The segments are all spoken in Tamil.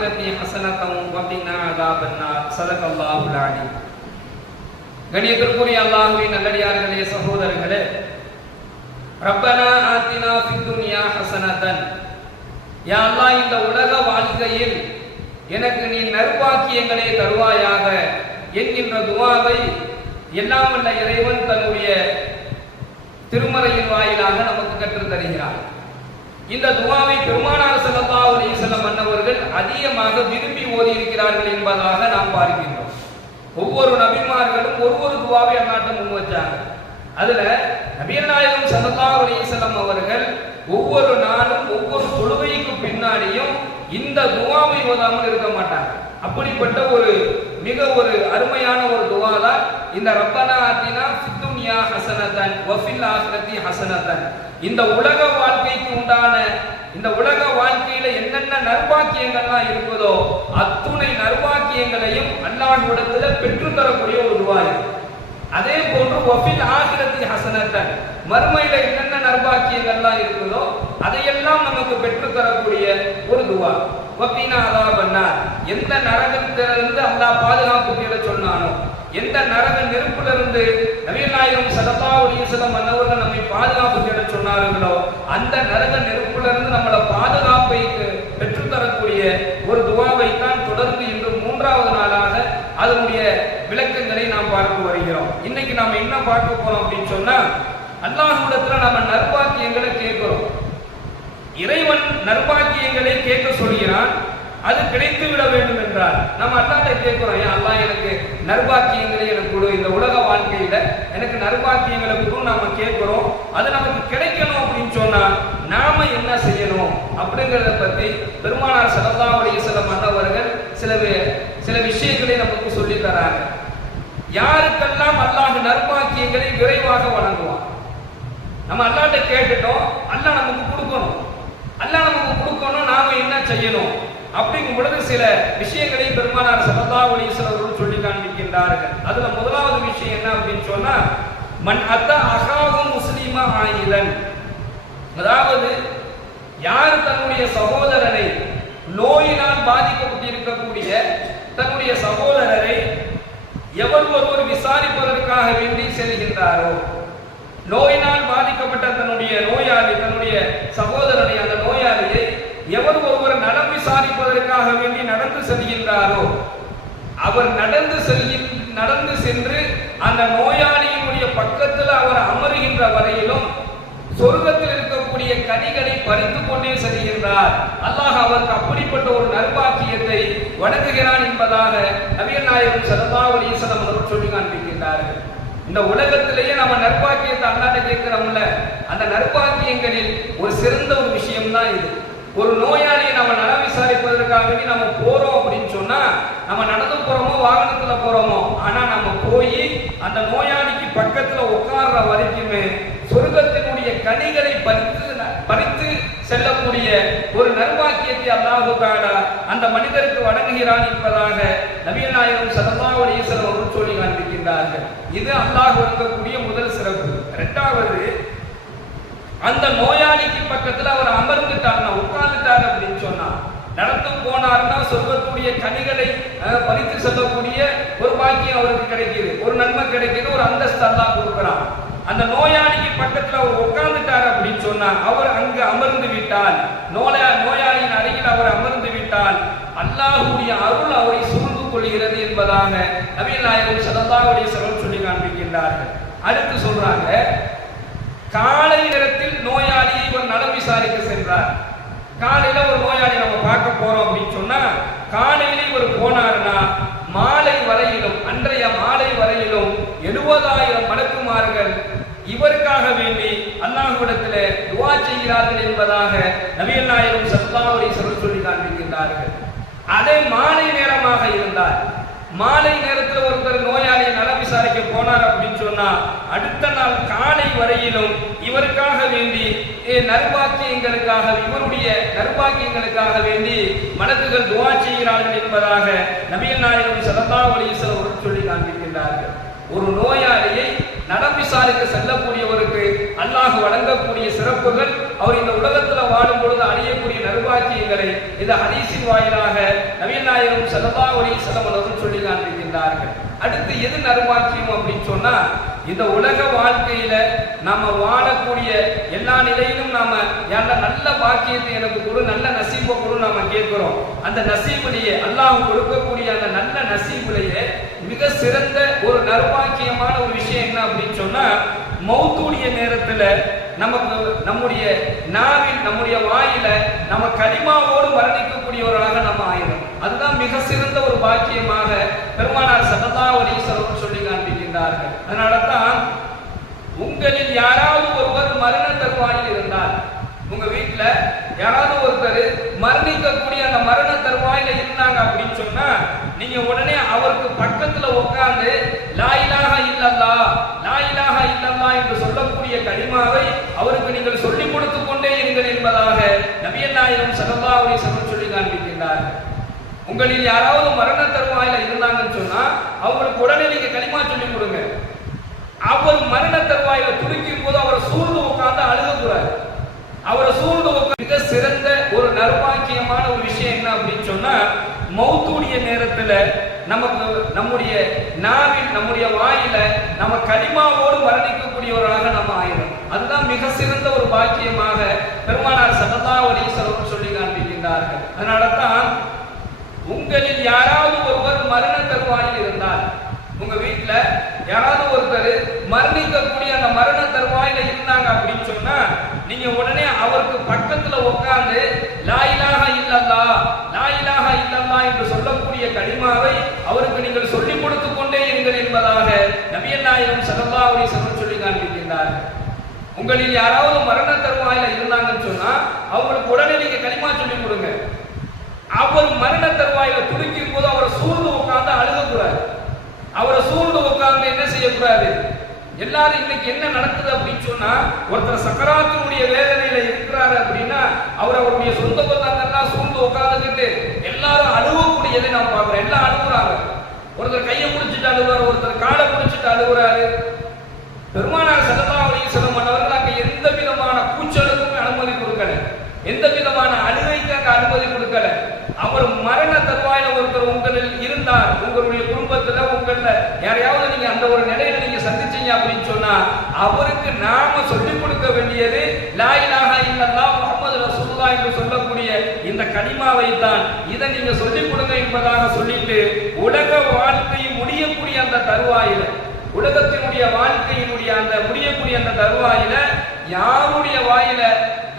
ஆகிரத்தி ஹஸனத்தம் வகினா அஸாபன்னார். ஸதகல்லாஹுல் அலீம். கண்ணியத்திற்குரிய அல்லாஹ்வின் நல்லடியார்களே, சகோதரர்களே, ரப்பனா ஆத்தினா ஃபித் துன்யா ஹஸனத்தன், யா அல்லாஹ், இந்த உலக வாழ்க்கையில் எனக்கு நீ நற்பாக்கியங்களை தருவாயாக என்கின்ற துஆவை எல்லாம் வல்ல இறைவன் தன்னுடைய திருமறையின் வாயிலாக நமக்கு கற்றுத் தருகிறார். இந்த துஆவை பெருமானார் ஸல்லல்லாஹு அலைஹி வஸல்லம் அன்னவர்கள் அதிகமாக விரும்பி ஓதி இருக்கிறார்கள் என்பதாக நாம் பார்க்கின்றோம். ஒவ்வொரு நபிமார்களும் ஒவ்வொரு துஆவை அல்லாஹ்விடம் முன் வச்சாங்க. அதுல நபிகள் நாயகம் ஸல்லல்லாஹு அலைஹி வஸல்லம் அவர்கள் ஒவ்வொரு நாளும் ஒவ்வொரு தொழுகைக்கு பின்னாடியும் இந்த துஆவை ஓதாமல் இருக்க மாட்டாங்க. அப்படிப்பட்ட ஒரு மிக ஒரு அருமையான ஒரு துஆ தான் இந்த ரப்பனா ஆத்தினா ஃபித் துன்யா ஹஸனத்தன் வ ஃபில் ஆகிரத்தி ஹஸனத்தன். இந்த உலக வாழ்க்கைக்கு உண்டான இந்த உலக வாழ்க்கையில என்னென்ன நற்பாக்கியங்கள்லாம் இருக்குதோ அத்துணை நற்பாக்கியங்களையும் அல்லாஹ்விடத்துல பெற்று தரக்கூடிய ஒரு துஆ இது. அதே போன்று வ ஃபில் ஆகிரத்தி ஹஸனத்தன், மறுமையில என்னென்ன நற்பாக்கியங்கள்லாம் இருக்குதோ அதையெல்லாம் நமக்கு பெற்று தரக்கூடிய ஒரு துஆ. வகினா அஸாபன்னார், எந்த நரகத்திலிருந்து அல்லாஹ் பாதுகாப்பு தேட சொன்னானோ, எந்த நரக நெருப்பிலிருந்து நபிகள் நாயகம் ஸல்லல்லாஹு அலைஹி வஸல்லம் அன்னவர்கள் நம்மை பாதுகாப்பு தேட சொன்னார்களோ அந்த நரக நெருப்பிலிருந்து நம்மளை பாதுகாப்பை பெற்று தரக்கூடிய ஒரு துஆவை தான் தொடர்ந்து இன்று 3வது நாளாக அதனுடைய விளக்கங்களை நாம் பார்த்து வருகிறோம். இன்னைக்கு நாம என்ன பார்க்க போறோம் அப்படின்னு சொன்னா, அல்லாஹ்விடத்துல நம்ம நற்பாக்கியங்களை கேட்கிறோம். இறைவன் நற்பாக்கியங்களை கேட்க சொல்கிறான். அது கிடைத்து விட வேண்டும் என்றால் நம்ம அல்லாஹ்ட்ட கேட்கிறோம், ஏன் அல்லாஹ் எனக்கு நற்பாக்கியங்களை எனக்கு கொடு, இந்த உலக வாழ்க்கையில எனக்கு நற்பாக்கியங்களை கொடு நாம கேட்கிறோம். அது நமக்கு கிடைக்கணும் அப்படின்னு சொன்னா நாம என்ன செய்யணும் அப்படிங்கறத பத்தி பெருமானார் ஸல்லல்லாஹு அலைஹி வஸல்லம் அன்னவர்கள் சில விஷயங்களை நமக்கு சொல்லி தராங்க. யாருக்கெல்லாம் அல்லாஹ் நற்பாக்கியங்களை விரைவாக வழங்குவான். நம்ம அல்லாஹ்ட்ட கேட்டுட்டோம், அல்லாஹ் நமக்கு கொடுக்கணும். அல்லாஹ் நமக்கு கொடுக்கணும், நாம என்ன செய்யணும் அப்படிங்கும் பொழுது சில விஷயங்களை பெருமானார் ஸல்லல்லாஹு அலைஹி வஸல்லம் அவர்கள் சொல்லி காண்பிக்கின்றார்கள். அதுல முதலாவது விஷயம் என்ன அப்படின்னு சொன்னா, மன் அத்தா அஹாஹு முஸ்லிமா ஆயிதன், அதாவது யார் தன்னுடைய சகோதரனை நோயினால் பாதிக்கப்பட்டிருக்கக்கூடிய தன்னுடைய சகோதரரை எவர் ஒருவர் விசாரிப்பதற்காக வேண்டி செல்கின்றாரோ, நோயினால் பாதிக்கப்பட்ட தன்னுடைய நோயாளி தன்னுடைய சகோதரனை அந்த நோயாளியை எவர் ஒருவர் நலம் விசாரிப்பதற்காக வேண்டி நடந்து செல்கின்றாரோ, அவர் நடந்து சென்று அந்த நோயாளியினுடைய பக்கத்தில் அவர் அமருகின்ற வரையிலும் சொர்க்கத்தில் இருக்கக்கூடிய கனிகளை பறித்து கொண்டே செல்கின்றார். அல்லாஹ் அவருக்கு அப்படிப்பட்ட ஒரு நற்பாக்கியத்தை வழங்குகிறான் என்பதாக நபிகள் நாயகம் ஸல்லல்லாஹு அலைஹி வஸல்லம் அவர்கள் சொல்லி காண்பிக்கின்றார்கள். இந்த உலகத்திலேயே நம்ம நற்பாக்கியத்தை அல்லாஹ்ட்ட கேட்கிறோம்ல, அந்த நற்பாக்கியங்களில் ஒரு சிறந்த ஒரு விஷயம் தான் இது. ஒரு நோயாளியை நம்ம நலம் விசாரிப்பதற்காக வேண்டி நம்ம போறோம் அப்படின்னு சொன்னா, நம்ம நடந்து போறோமோ வாகனத்துல போறோமோ, ஆனா நம்ம போய் அந்த நோயாளிக்கு பக்கத்துல உட்கார்ற வரைக்குமே சொர்க்கத்தினுடைய கனிகளை பறித்து செல்லக்கூடிய ஒரு நற்பாக்கியத்தை அல்லாஹ் தஆலா அந்த மனிதருக்கு வழங்குகிறான் என்பதாக நபிகள் நாயகம் ஸல்லல்லாஹு அலைஹி வஸல்லம் அவர்கள் சொல்லி காண்பிக்கின்றார்கள். இது அல்லாஹ் வழங்கக்கூடிய முதல் சிறப்பு. இரண்டாவது, அந்த நோயாளிக்கு பக்கத்துல அவர் அமர்ந்துட்டார்னா உட்கார்ந்துட்டார் அப்படின்னு சொன்னா, நடந்து போனார்னா சொர்க்கத்துடைய கனிகளை பறித்து செல்லக்கூடிய ஒரு பாக்கியம் அவருக்கு கிடைக்குது, ஒரு நன்மை கிடைக்குது, ஒரு அந்தஸ்து அல்லாஹ் கொடுக்கிறான். அந்த நோயாளிக்கு பக்கத்துல அவர் உட்கார்ந்துட்டார் அப்படின்னு சொன்னா, அவர் அங்கு அமர்ந்து விட்டால், நோயாளியின் அருகில் அவர் அமர்ந்து விட்டால் அல்லாஹ்வுடைய அருள் அவரை சூழ்ந்து கொள்கிறது என்பதாக நபிகள் நாயகம் ஸல்லல்லாஹு அலைஹி வஸல்லம் சொல்லி காண்பிக்கின்றார்கள். அடுத்து சொல்றாங்க, காலை நேரத்தில் நோயாளியை ஒரு நலம் விசாரிக்க சென்றார். காலையில ஒரு நோயாளி நம்ம பார்க்க போறோம் அப்படின்னு சொன்னா, காலையில ஒரு போனாருன்னா மாலை வரையிலும், அன்றைய மாலை வரையிலும் 70,000 மலக்குமார்கள் இவருக்காக வேண்டி அல்லாஹ்விடத்திலே துஆ செய்கிறார்கள் என்பதாக நபிகள் நாயகம் ஸல்லல்லாஹு அலைஹி வஸல்லம் சொல்லி காண்பிக்கின்றார்கள். அதே மாலை நேரமாக இருந்தால், மாலை நேரத்தில் ஒருத்தர் நோயாளியை நலம் விசாரிக்க போனார் அப்படின்னு சொன்னா, அடுத்த நாள் காலை வரையிலும் இவருக்காக வேண்டி நற்பாக்கியங்களுக்காக, இவருடைய நற்பாக்கியங்களுக்காக வேண்டி மலக்குகள் துஆ செய்கிறார்கள் என்பதாக நபிகள் நாயகம் ஸல்லல்லாஹு அலைஹி வஸல்லம் சொல்லி காண்பிக்கின்றார்கள். ஒரு நோயாளியை நலம் விசாரிக்க செல்லக்கூடியவருக்கு அல்லாஹ் வழங்கக்கூடிய சிறப்புகள், அவர் இந்த உலகத்தில் வாழும் பொழுது அடையக்கூடிய நற்பாக்கியங்களை இந்த ஹதீஸின் வாயிலாக நாயகம் ஸல்லல்லாஹு அலைஹி வஸல்லம் அவர்கள் சொல்லி காண்பிக்கின்றார்கள். அடுத்து எது நர்பாக்கியம் அப்படின்னு சொன்னா, இந்த உலக வாழ்க்கையில நாம வாழக்கூடிய எல்லா நிலையிலும் நாம நல்ல பாக்கியத்தை எனக்கு கொடு, நல்ல நசீபை கொடு நாம கேட்கிறோம். அந்த நசீபிலேயே அல்லாஹ் கொடுக்கக்கூடிய அந்த நல்ல நசீபிலேயே மிக சிறந்த ஒரு நர்பாக்கியமான ஒரு விஷயம் என்ன அப்படின்னு சொன்னா, மௌத்துடைய நேரத்துல நமக்கு நம்முடைய நாவில் நம்முடைய வாயில நம்ம கலிமாவோடு மரணிக்கக்கூடியவராக நம்ம ஆயிரும். அதுதான் மிக சிறந்த ஒரு பாக்கியமாக பெருமானார் ஸல்லல்லாஹு அலைஹி வஸல்லம் சொல்லி காண்பிக்கின்றார்கள். அதனாலதான் உங்களில் யாராவது ஒருவர் மரண தருவாயில் இருந்தால், உங்க வீட்டுல யாராவது ஒருத்தர் மரணிக்கக்கூடிய அந்த மரண தருவாயில இருந்தாங்க அப்படின்னு சொன்னா, நீங்க உடனே அவருக்கு பக்கத்துல உட்கார்ந்து லா இலாஹ இல்லல்லாஹ் லா இலாஹ இல்லல்லாஹ் என்று சொல்லக்கூடிய கலிமாவை அவருக்கு நீங்கள் சொல்லிக் கொடுத்து கொண்டே இருங்கள் என்பதாக நபிகள் நாயகம் ஸல்லல்லாஹு அலைஹி வஸல்லம் சொல்லி காண்பிக்கின்றார்கள். உங்களில் யாராவது மரண தருவாயில இருந்தாங்கன்னு சொன்னா அவங்களுக்கு உடனே நீங்க கலிமா சொல்லிக் கொடுங்க. அவர் மரண தருவாயில துடிக்கும் போது அவரை சூழ்ந்து உட்கார்ந்து அழுகக்கூடாது. அவரை சூழ்ந்து உட்கார்ந்து மிக சிறந்த ஒரு நர்பாக்கியமான ஒரு விஷயம் என்ன அப்படின்னு சொன்னா, மௌத்துடைய நேரத்துல நமக்கு நம்முடைய நாவில் நம்முடைய வாயில நம்ம கலிமாவோடு மரணிக்கக்கூடியவராக நம்ம ஆயிரும். அதுதான் மிக சிறந்த ஒரு பாக்கியமாக பெருமானார் ஸல்லல்லாஹு அலைஹி வஸல்லம் சொல்லி காண்பிக்கின்றார்கள். அதனாலதான் உங்களில் யாராவது ஒருவர் மரண தருவாயில் இருந்தால், உங்க வீட்டுல யாராவது ஒருத்தர் மரணிக்கக்கூடிய அந்த மரண தருவாயில இருந்தாங்க அப்படின்னு சொன்னா, நீங்க உடனே அவருக்கு பக்கத்துல உட்கார்ந்து லா இலாஹ இல்லல்லாஹ் லா இலாஹ இல்லல்லாஹ் என்று சொல்லக்கூடிய கலிமாவை அவருக்கு நீங்கள் சொல்லிக் கொடுத்து கொண்டே இருங்கள் என்பதாக நபிகள் நாயகம் ஸல்லல்லாஹு அலைஹி வஸல்லம் சொல்லி காண்பிக்கின்றார்கள். உங்களில் யாராவது மரண தருவாயில இருந்தாங்கன்னு சொன்னா அவங்களுக்கு உடனே நீங்க கலிமா சொல்லிக் கொடுங்க. அவர் மரண தருவாயில துடிக்கும் போது அவரை சூழ்ந்து உட்கார்ந்து அழுகக்கூடாது. அவரை சூழ்ந்து உட்கார்ந்து என்ன செய்யக்கூடாது. எல்லாரும் இன்னைக்கு என்ன நடக்குது அப்படின்னு சொன்னா, ஒருத்தர் சக்கராத்தினுடைய வேதனையில இருக்கிறாரு அப்படின்னா அவருடைய சொந்த பந்தங்கள்லாம் சூழ்ந்து உட்கார்ந்துக்கிட்டு எல்லாரும் அழுவக்கூடியதை நாம் பார்க்கிறோம். எல்லாம் அழுகுறாங்க. ஒருத்தர் கையை பிடிச்சிட்டு அழுகுறாரு, ஒருத்தர் காலை பிடிச்சிட்டு அழுகுறாரு. பெருமானார் ஸல்லல்லாஹு அலைஹி வஸல்லம் அவர்கள் அங்க எந்த விதமான கூச்சலுக்கும் அனுமதி கொடுக்கல, எந்த விதமான அழுகைக்கு அங்க அனுமதி கொடுக்கல. அவர் மரண தருவாயில ஒருத்தர் உங்களில் இருந்தார், உங்களுடைய குடும்பத்துல உங்கள யாரையாவது நீங்க அந்த ஒரு நிலையில நீங்க சந்திச்சீங்க அப்படின்னு சொன்னா அவருக்கு நாம சொல்லிக் கொடுக்க வேண்டியது லா இலாஹ இல்லல்லாஹ் முஹம்மது ரசூலுல்லாஹ் என்று சொல்லக்கூடிய இந்த கலிமாவை தான். இதை நீங்க சொல்லிக் கொடுங்க என்பதாக சொல்லிட்டு உலக வாழ்க்கை முடியக்கூடிய அந்த தருவாயில, உலகத்தினுடைய வாழ்க்கையினுடைய அந்த முடியக்கூடிய அந்த தருவாயில யாருடைய வாயில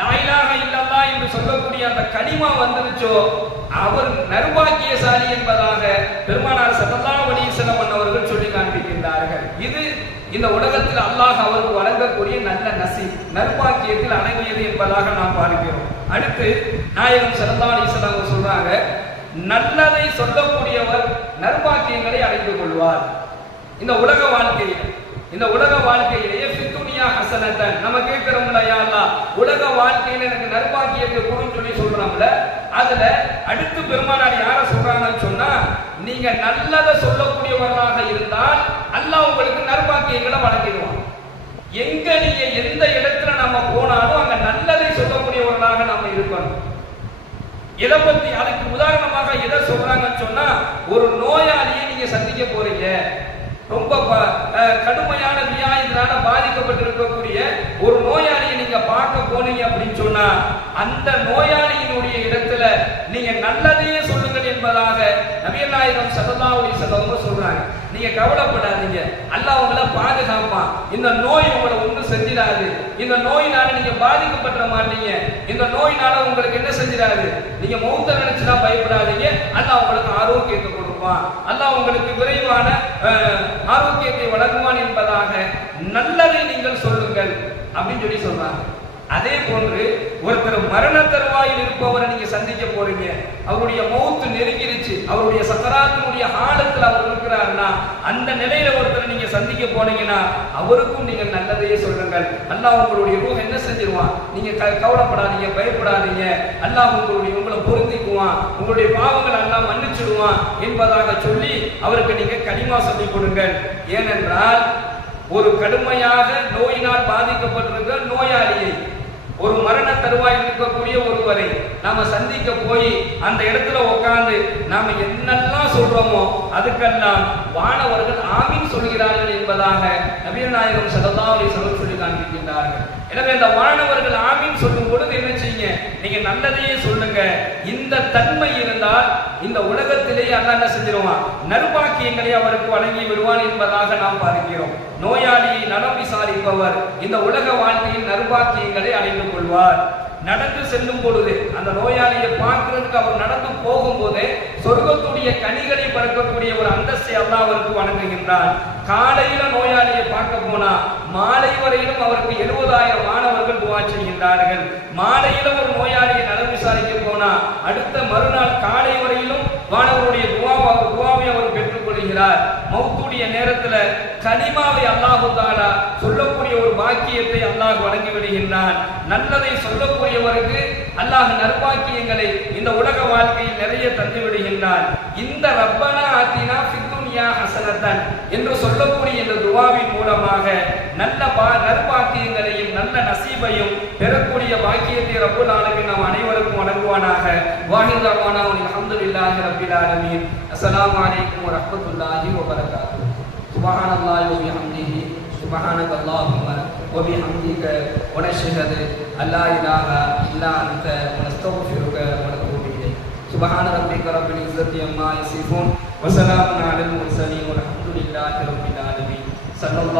லா இலாஹ இல்லல்லாஹ் என்று சொல்லக்கூடிய அந்த கலிமா வந்துருச்சோ அவர் நர்பாக்கியசாலி என்பதாக பெருமானார் ஸல்லல்லாஹு அலைஹி வஸல்லம் அவர்கள் சொல்லி காண்பிக்கின்றார்கள். இது இந்த உலகத்தில் அல்லாஹ் அவருக்கு வழங்கக்கூடிய நல்ல நசீப், நர்பாக்கியத்தில் அடங்கியது என்பதாக நாம் பார்க்கிறோம். அடுத்து நாயகம் ஸல்லல்லாஹு அலைஹி வஸல்லம் சொல்றாங்க, நல்லதை சொல்லக்கூடியவர் நர்பாக்கியங்களை அடைந்து கொள்வார். இந்த உலக வாழ்க்கையில், இந்த உலக வாழ்க்கையிலேயே ஃபித்துனியா ஹஸனத்தன் நம்ம கேட்கிறோம்ல, யா அல்லாஹ் உலக வாழ்க்கையில எனக்கு நர்பாக்கியத்தை கொடுன்னு சொல்லி சொல்றோம்ல, அதுல அடுத்து பெருமானார் யார சொல்றாங்கன்னு சொன்னா, நீங்க நல்லதை சொல்லக்கூடியவர்களாக இருந்தால் அல்லாஹ் உங்களுக்கு நர்பாக்கியங்களை வழங்கிடுவான். எங்க நீங்க எந்த இடத்துல நம்ம போனாலும் அங்க நல்லதை சொல்லக்கூடியவர்களாக நாம இருக்கணும். இதை பத்தி அதுக்கு உதாரணமாக எதை சொல்றாங்கன்னு சொன்னா, ஒரு நோயாளியை நீங்க சந்திக்க போறீங்க, ரொம்ப கடுமையான வியாதினால பாதிக்கப்பட்டிருக்கக்கூடிய ஒரு நோயாளியை நீங்க பார்க்க போனீங்க அப்படின்னு சொன்னா அந்த நோயாளியினுடைய இடத்துல நீங்க நல்லதையே சொல்லுங்கள் என்பதாக நபிகள் நாயகம் ஸல்லல்லாஹு அலைஹி வஸல்லம் சொல்றாங்க. நீங்க கவலைப்படாதீங்க, அல்லாஹ் உங்களை பாதுகாப்பான், இந்த நோய் உங்களை ஒன்றும் செஞ்சிடாது, இந்த நோயினால நீங்க பாதிக்கப்பட்ட மாட்டீங்க, இந்த நோயினால உங்களுக்கு என்ன செஞ்சிடாது, நீங்க மௌத்த நினைச்சுதான் பயப்படாதீங்க, அல்லாஹ் உங்களுக்கு ஆரோக்கியத்தை கொடுப்பான், அல்லாஹ் உங்களுக்கு விரைவான ஆரோக்கியத்தை வழங்குவான் என்பதாக நல்லதை நீங்கள் சொல்லுங்கள் அப்படின்னு சொல்லி சொல்றாங்க. அதே போன்று ஒருத்தர் மரண தருவாயில் இருப்பவரை நீங்க சந்திக்க போறீங்க, அவருடைய மௌத்து நெருங்கிருச்சு, அவருடைய சக்கராத்தினுடைய ஆழத்தில் அவர் இருக்கிறாருன்னா அந்த நிலையில ஒருத்தர் நீங்க சந்திக்க போனீங்கன்னா அவருக்கும் நீங்க நல்லதையே சொல்லுங்கள். அல்லாஹ் உங்களுடைய ரூஹ் என்ன செஞ்சிருவான், நீங்க கவலைப்படாதீங்க, பயப்படாதீங்க, அல்லாஹ் உங்களை பொருந்திக்குவான், உங்களுடைய பாவங்கள் எல்லாம் மன்னிச்சிடுவான் என்பதாக சொல்லி அவருக்கு நீங்க கலிமா சொல்லிக் கொடுங்கள். ஏனென்றால் ஒரு கடுமையாக நோயினால் பாதிக்கப்பட்டிருக்கிற நோயாளியை ஒரு மரண தருவாயில் இருக்கக்கூடிய ஒருவரை நாம சந்திக்க போய் அந்த இடத்துல உட்கார்ந்து நாம என்னெல்லாம் சொல்றோமோ அதுக்கெல்லாம் வானவர்கள் ஆமீன் சொல்கிறார்கள் என்பதாக நபிகள் நாயகம் ஸல்லல்லாஹு அலைஹி வஸல்லம் சொல்லி காண்பிக்கின்றார்கள். எனவே இந்த வானவர்கள் ஆமீன் சொல்லும் பொழுது என்ன செய்யுங்க, நீங்க நல்லதையே சொல்லுங்க. இந்த தன்மை இருந்தால் இந்த உலகத்திலேயே அல்லாஹ் என்ன செஞ்சிருவான், நற்பாக்கியங்களை அவருக்கு வழங்கி விடுவான் என்பதாக நாம் பார்க்கிறோம். நோயாளியை நலம் விசாரிப்பவர் இந்த உலக வாழ்க்கையில் நற்பாக்கியங்களை அடைந்து கொள்வார். நடந்து செல்லும் பொழுது அந்த நோயாளியை பார்க்கிறதுக்கு அவர் நடந்து போகும்போது சொர்க்கத்துடைய கனிகளை பறக்கக்கூடிய ஒரு அந்தஸ்தை அல்லாஹ் அவருக்கு வழங்குகின்றான். காலையில நோயாளியை பார்க்க போனா மாலை வரையிலும் அவருக்கு 70,000 மாணவர்கள் துவா செய்கின்றார்கள். மாலையில ஒரு நோயாளியை நலம் விசாரிக்க போனா அடுத்த மறுநாள் காலை வரையிலும் மாணவருடைய துவாவை அவர் பெற்றுக் கொள்கிறார். மௌத்துடைய நேரத்துல கலிமாவை அல்லாஹ் தஆலா சொல்லக்கூடிய ஒரு பாக்கியத்தை அல்லாஹ் வழங்கி விடுகின்றான். நல்லதை சொல்லக்கூடியவருக்கு அல்லாஹ் நற்பாக்கியங்களை இந்த உலக வாழ்க்கையில் நிறைய தந்து விடுகின்றான். இந்த ரப்பனா ஆத்தினா ஃபித் துன்யா ஹஸனத்தன் என்று சொல்லக்கூடிய இந்த துவாவின் மூலமாக நல்ல நற்பாக்கியங்களையும் நல்ல நசீபையும் பெறக்கூடிய பாக்கியத்தை ரப்புல் ஆலமீன் நம் அனைவருக்கும் வழங்குவானாக. வாஹிர் தஅவானா அல்ஹம்துலில்லாஹி ரப்பில் ஆலமீன். அஸ்ஸலாமு அலைக்கும் வரஹ்மத்துல்லாஹி வபரகாத்துஹு. சுப்ஹானல்லாஹி வ பிஹம்திஹி சுப்ஹானக அல்லாஹும்ம வ பிஹம்திக வ நஷ்ஹது அல்லா இலாஹா இல்லா அன்த வ நஸ்தக்ஃபிருக வ நத்தூபு இலைக். சுப்ஹான ரப்பிக ரப்பில் இஸ்ஸத்தி அம்மா யசிஃபூன் வ ஸலாமுன் அலல் முர்ஸலீன் வல்ஹம்துலில்லாஹி ரப்பில் ஆலமீன். ஸல்லல்லாஹு